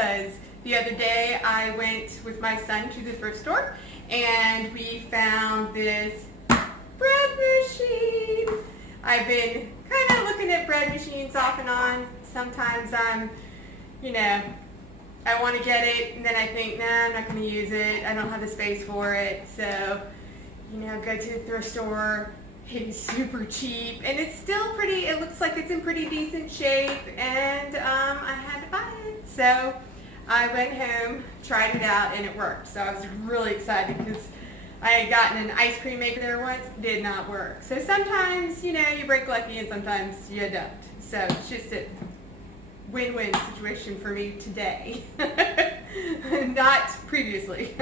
because the other day I went with my son to the thrift store and we found this bread machine. I've been kind of looking at bread machines off and on. Sometimes I want to get it and then I think, nah, I'm not going to use it. I don't have the space for it. So, go to the thrift store. It's super cheap and it's still pretty, it looks like it's in pretty decent shape, and I had to buy it. So I went home, tried it out, and it worked. So I was really excited because I had gotten an ice cream maker there once, did not work. So sometimes, you break lucky and sometimes you don't. So it's just a win-win situation for me today, not previously.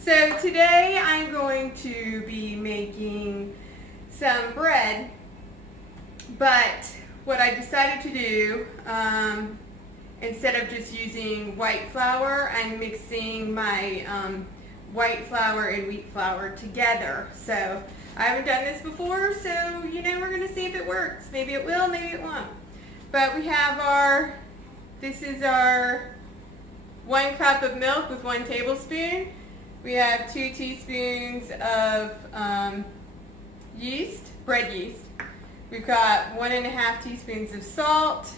So today I'm going to be making some bread, but what I decided to do, instead of just using white flour, I'm mixing my white flour and wheat flour together. So I haven't done this before, so we're going to see if it works. Maybe it will, maybe it won't. But we have this is our 1 cup of milk with 1 tablespoon. We have 2 teaspoons of yeast, bread yeast. We've got 1.5 teaspoons of salt,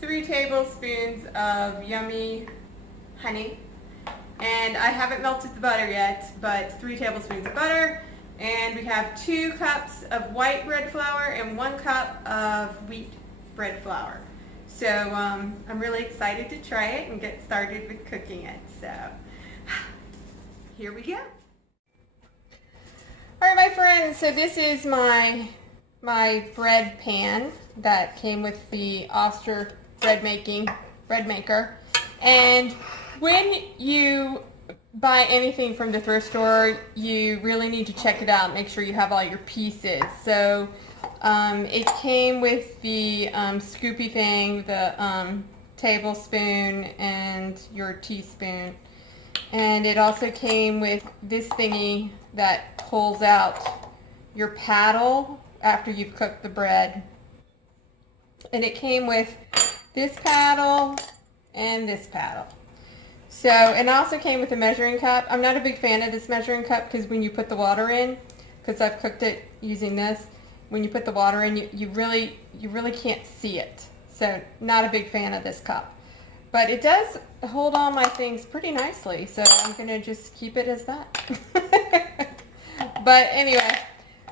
3 tablespoons of yummy honey, and I haven't melted the butter yet, but 3 tablespoons of butter, and we have 2 cups of white bread flour and 1 cup of wheat bread flour. So I'm really excited to try it and get started with cooking it. So here we go. All right, my friends, so this is my bread pan that came with the Oster bread maker. And when you buy anything from the thrift store, you really need to check it out, make sure you have all your pieces. So it came with the scoopy thing, the tablespoon and your teaspoon. And it also came with this thingy that pulls out your paddle after you've cooked the bread. And it came with this paddle and this paddle. So, and it also came with a measuring cup. I'm not a big fan of this measuring cup because when you put the water in, because I've cooked it using this, when you put the water in, you really can't see it. So, not a big fan of this cup. But it does hold all my things pretty nicely, so I'm going to just keep it as that. But anyway,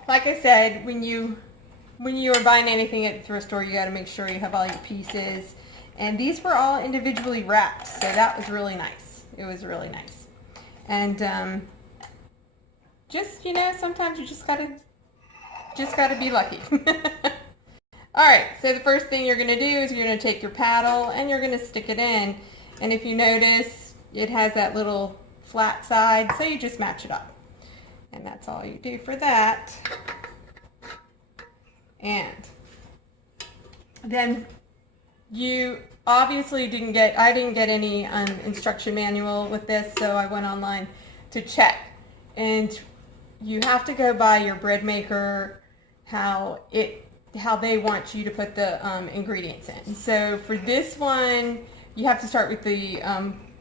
like I said, when you are buying anything at the thrift store, you got to make sure you have all your pieces. And these were all individually wrapped, so that was really nice. It was really nice. And just, sometimes you just gotta be lucky. Alright, so the first thing you're going to do is you're going to take your paddle and you're going to stick it in. And if you notice, it has that little flat side, so you just match it up. And that's all you do for that. And then you obviously I didn't get any instruction manual with this, so I went online to check. And you have to go by your bread maker, how they want you to put the ingredients in. So for this one, you have to start with the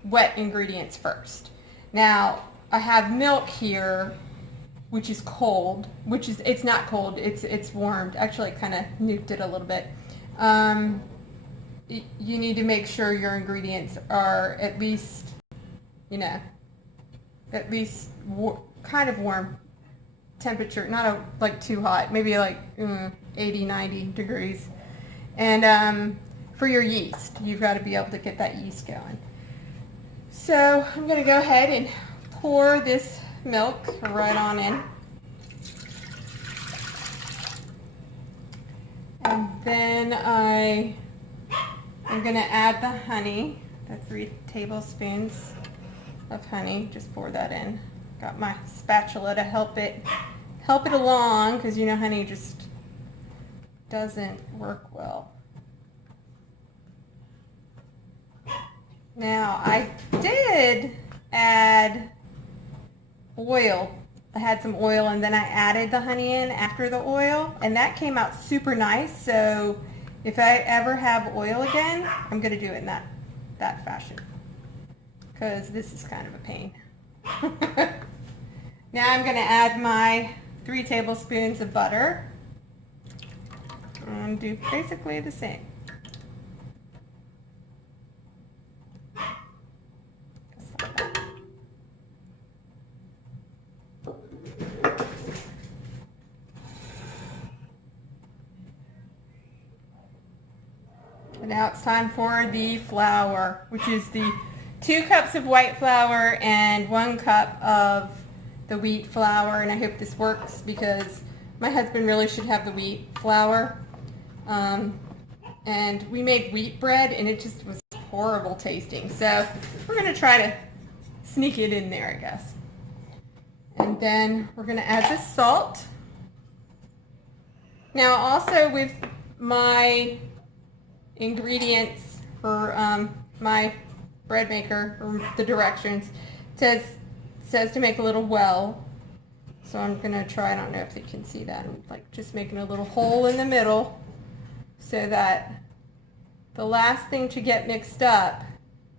wet ingredients first. Now, I have milk here, which is cold, it's not cold, it's warmed. Actually, I kind of nuked it a little bit. You need to make sure your ingredients are at least, kind of warm temperature, not like too hot, maybe like 80, 90 degrees. And for your yeast, you've got to be able to get that yeast going. So I'm going to go ahead and pour this milk right on in. And then I'm going to add the honey, the 3 tablespoons of honey. Just pour that in. Got my spatula to help it along, because honey just doesn't work well. Now, I did add oil. I had some oil and then I added the honey in after the oil, and that came out super nice. So if I ever have oil again, I'm going to do it in that fashion. because this is kind of a pain. Now I'm going to add my 3 tablespoons of butter and do basically the same. Just like that. And now it's time for the flour, which is the 2 cups of white flour and 1 cup of the wheat flour. And I hope this works because my husband really should have the wheat flour. And we made wheat bread and it just was horrible tasting. So we're going to try to sneak it in there, I guess. And then we're going to add the salt. Now also with my ingredients for my bread maker, or the directions, says to make a little well. So I'm going to try, I don't know if you can see that, I'm like just making a little hole in the middle so that the last thing to get mixed up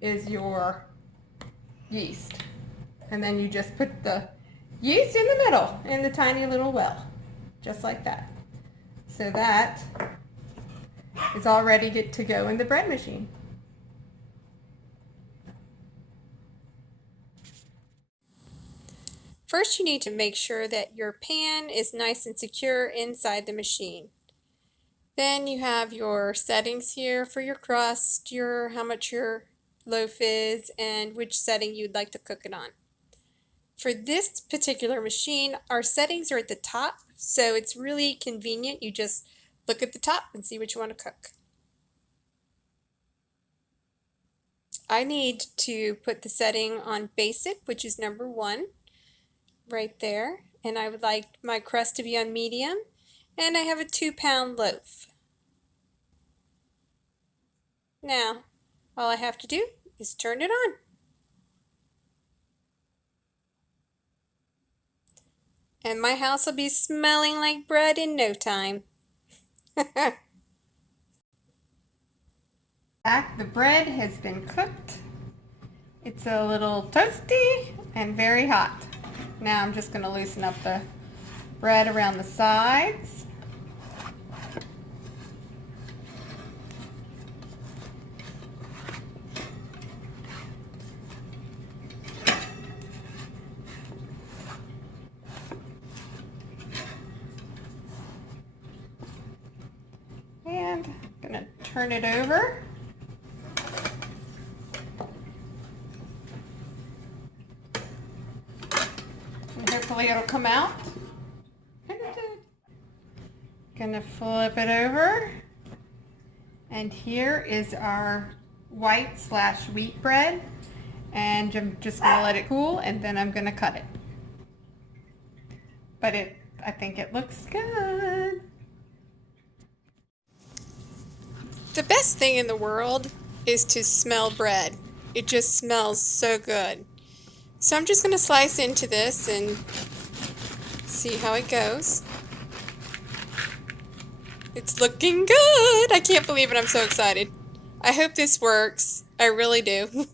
is your yeast. And then you just put the yeast in the middle in the tiny little well, just like that. So that is all ready to go in the bread machine. First, you need to make sure that your pan is nice and secure inside the machine. Then you have your settings here for your crust, how much your loaf is, and which setting you'd like to cook it on. For this particular machine, our settings are at the top, so it's really convenient. You just look at the top and see what you want to cook. I need to put the setting on basic, which is number 1, right there. And I would like my crust to be on medium. And I have a 2-pound loaf. Now, all I have to do is turn it on. And my house will be smelling like bread in no time. The bread has been cooked. It's a little toasty and very hot. Now I'm just going to loosen up the bread around the sides. And I'm going to turn it over. Hopefully it'll come out. Gonna flip it over. And here is our white/wheat bread. And I'm just gonna let it cool and then I'm gonna cut it. But I think it looks good. The best thing in the world is to smell bread. It just smells so good. So I'm just going to slice into this and see how it goes. It's looking good! I can't believe it. I'm so excited. I hope this works. I really do.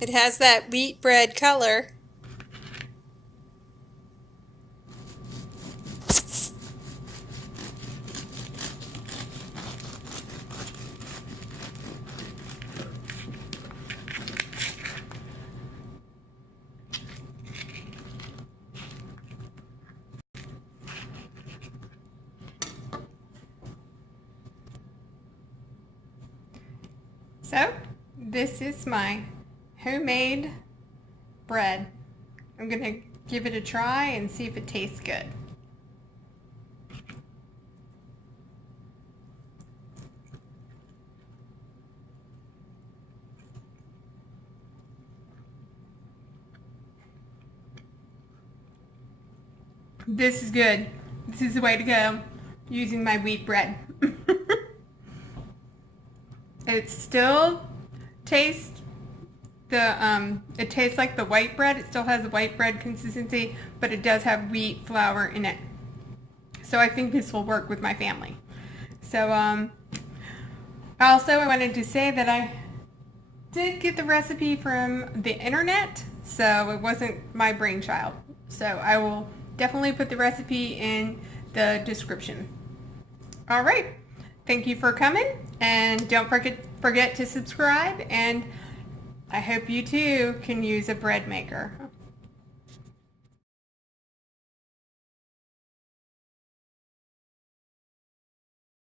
It has that wheat bread color. So, this is my homemade bread. I'm going to give it a try and see if it tastes good. This is good. This is the way to go, using my wheat bread. It still tastes it tastes like the white bread. It still has the white bread consistency, but it does have wheat flour in it. So I think this will work with my family. So also I wanted to say that I did get the recipe from the internet, so it wasn't my brainchild. So I will definitely put the recipe in the description. All right. Thank you for coming, and don't forget to subscribe, and I hope you too can use a bread maker.